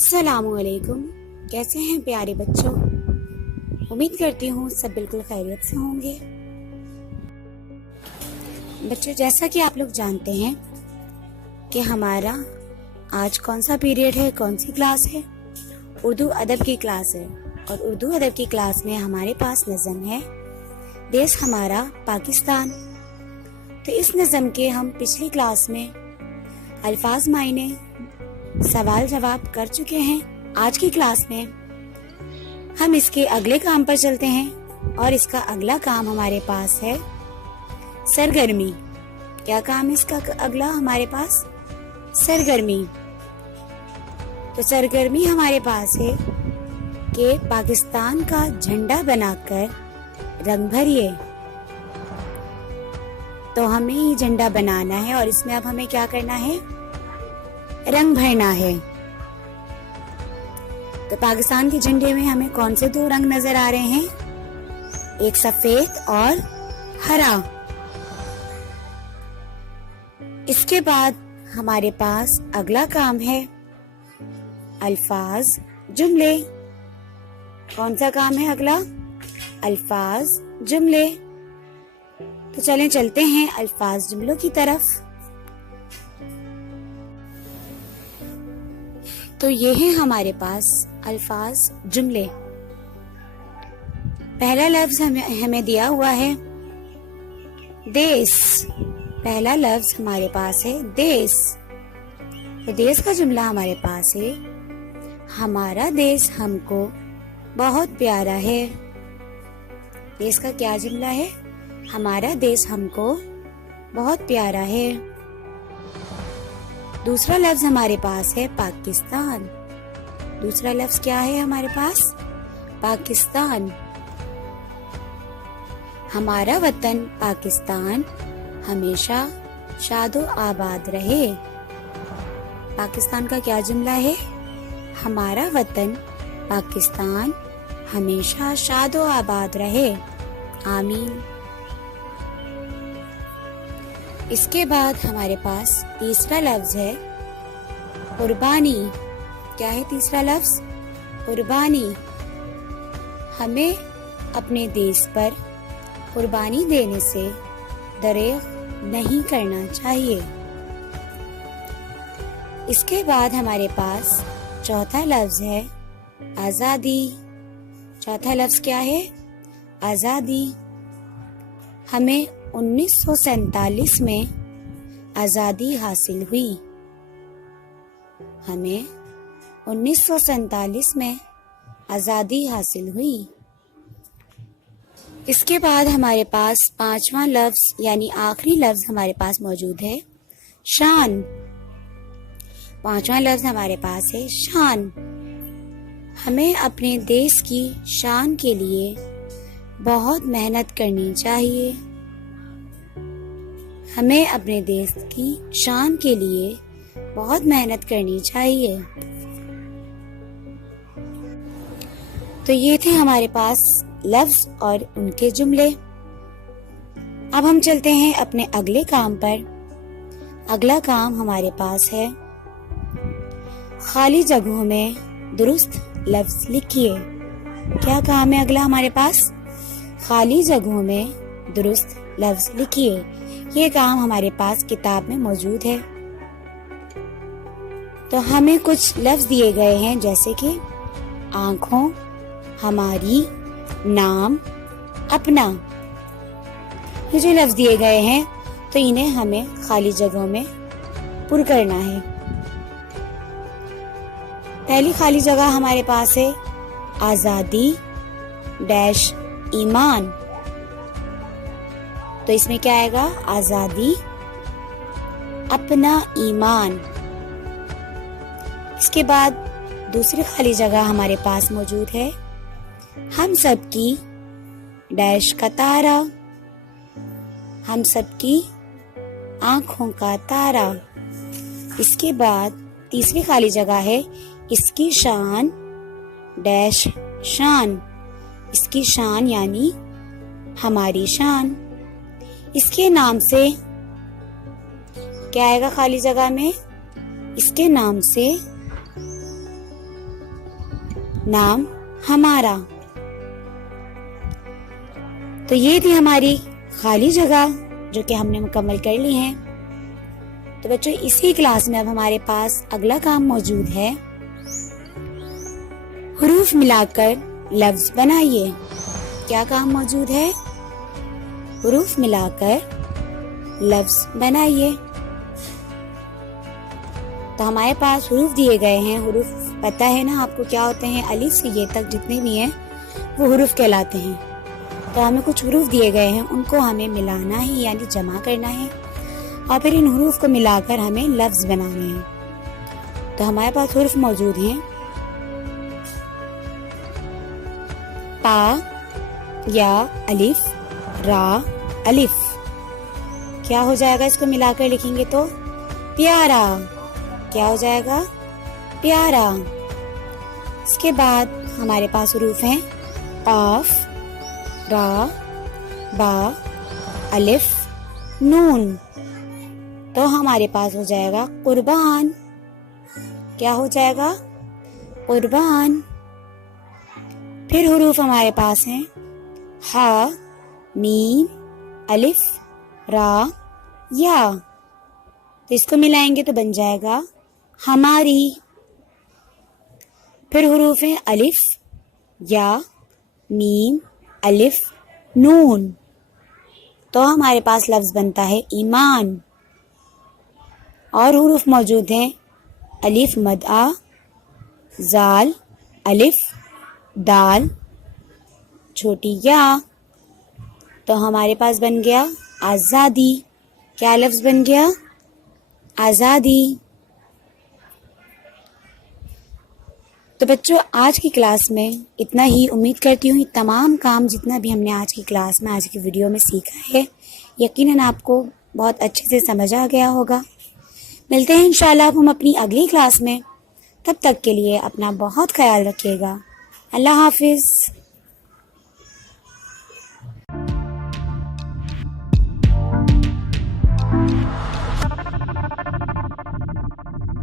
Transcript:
अस्सलाम वालेकुम। कैसे हैं प्यारे बच्चों? उम्मीद करती हूँ सब बिल्कुल खैरियत से होंगे। बच्चों, जैसा कि आप लोग जानते हैं कि हमारा आज कौन सा पीरियड है, कौन सी क्लास है? उर्दू अदब की क्लास है। और उर्दू अदब की क्लास में हमारे पास नज़म है देश हमारा पाकिस्तान। तो इस नज़म के हम पिछली क्लास में अल्फाज मायने सवाल जवाब कर चुके हैं। आज की क्लास में हम इसके अगले काम पर चलते हैं और इसका अगला काम हमारे पास है सरगर्मी। क्या काम है इसका अगला हमारे पास? सरगर्मी। तो सरगर्मी हमारे पास है कि पाकिस्तान का झंडा बनाकर रंग भरिए। तो हमें ये झंडा बनाना है और इसमें अब हमें क्या करना है? रंग भरना है। तो पाकिस्तान के झंडे में हमें कौन से दो रंग नजर आ रहे हैं? एक सफेद और हरा। इसके बाद हमारे पास अगला काम है अल्फाज जुमले। कौन सा काम है अगला? अल्फाज जुमले। तो चलें चलते हैं अल्फाज जुमलों की तरफ। तो ये है हमारे पास अल्फाज जुमले। पहला लफ्ज हमें दिया हुआ है देश। पहला लफ्ज हमारे पास है देश। तो देश का जुमला हमारे पास है हमारा देश हमको बहुत प्यारा है। देश का क्या जुमला है? हमारा देश हमको बहुत प्यारा है। दूसरा लफ्ज हमारे पास है पाकिस्तान। दूसरा लफ्ज क्या है हमारे पास? पाकिस्तान। हमारा वतन पाकिस्तान हमेशा शादो आबाद रहे। पाकिस्तान का क्या जुमला है? हमारा वतन पाकिस्तान हमेशा शादो आबाद रहे। आमीन। इसके बाद हमारे पास तीसरा लफ्ज है कुर्बानी। क्या है तीसरा लफ्ज? कुर्बानी। हमें अपने देश पर कुर्बानी देने से दरेग नहीं करना चाहिए। इसके बाद हमारे पास चौथा लफ्ज है आजादी। चौथा लफ्ज क्या है? आजादी। हमें 1947 में आजादी हासिल हुई। हमें 1947 में आजादी हासिल हुई। इसके बाद हमारे पास पांचवा लफ्ज यानी आखिरी लफ्ज हमारे पास मौजूद है शान। पांचवा लफ्ज हमारे पास है शान। हमें अपने देश की शान के लिए बहुत मेहनत करनी चाहिए। हमें अपने देश की शान के लिए बहुत मेहनत करनी चाहिए। तो ये थे हमारे पास लफ्ज और उनके जुमले। अब हम चलते हैं अपने अगले काम पर। अगला काम हमारे पास है खाली जगहों में दुरुस्त लफ्ज लिखिए। क्या काम है अगला हमारे पास? खाली जगहों में दुरुस्त लफ्ज लिखिए। ये काम हमारे पास किताब में मौजूद है। तो हमें कुछ लफ्ज दिए गए हैं जैसे कि आंखों, हमारी, नाम, अपना। ये जो लफ्ज दिए गए हैं तो इन्हें हमें खाली जगहों में पुर करना है। पहली खाली जगह हमारे पास है आजादी डैश ईमान। तो इसमें क्या आएगा? आजादी अपना ईमान। इसके बाद दूसरी खाली जगह हमारे पास मौजूद है हम सबकी डैश का तारा। हम सबकी आंखों का तारा। इसके बाद तीसरी खाली जगह है इसकी शान डैश शान। इसकी शान यानी हमारी शान। इसके नाम से क्या आएगा खाली जगह में? इसके नाम से نام ہمارا. تو یہ تھی ہماری خالی جگہ جو کہ ہم نے مکمل کر لی ہیں. تو بچوں اسی کلاس میں اب ہمارے پاس اگلا کام موجود ہے. حروف ملا کر لفظ بنائیے. کیا کام موجود ہے؟ حروف ملا کر لفظ بنائیے. تو ہمارے پاس حروف دیے گئے ہیں. حروف پتہ ہے نا آپ کو کیا ہوتے ہیں؟ الف سے یہ تک جتنے بھی ہیں وہ حروف کہلاتے ہیں. تو ہمیں کچھ حروف دیے گئے ہیں، ان کو ہمیں ملانا ہے یعنی جمع کرنا ہے، اور پھر ان حروف کو ملا کر ہمیں لفظ بنانے ہیں. تو ہمارے پاس حروف موجود ہیں پا، یا، الف، را، الف. کیا ہو جائے گا اس کو ملا کر لکھیں گے تو؟ پیارا. کیا ہو جائے گا؟ پیارا. اس کے بعد ہمارے پاس حروف ہیں قاف، را، با، الف، نون. تو ہمارے پاس ہو جائے گا قربان. کیا ہو جائے گا؟ قربان. پھر حروف ہمارے پاس ہیں ہا، میم، الف، را، یا. تو اس کو ملائیں گے تو بن جائے گا ہماری. پھر حروف ہیں الف، یا، میم، الف، نون. تو ہمارے پاس لفظ بنتا ہے ایمان. اور حروف موجود ہیں الف مد آ، زال، الف، دال، چھوٹی یا. تو ہمارے پاس بن گیا آزادی. کیا لفظ بن گیا؟ آزادی. تو بچوں آج کی کلاس میں اتنا ہی. امید کرتی ہوں تمام کام جتنا بھی ہم نے آج کی کلاس میں، آج کی ویڈیو میں سیکھا ہے، یقیناً آپ کو بہت اچھے سے سمجھ آ گیا ہوگا. ملتے ہیں انشاءاللہ اب ہم اپنی اگلی کلاس میں. تب تک کے لیے اپنا بہت خیال رکھیے گا. اللہ حافظ.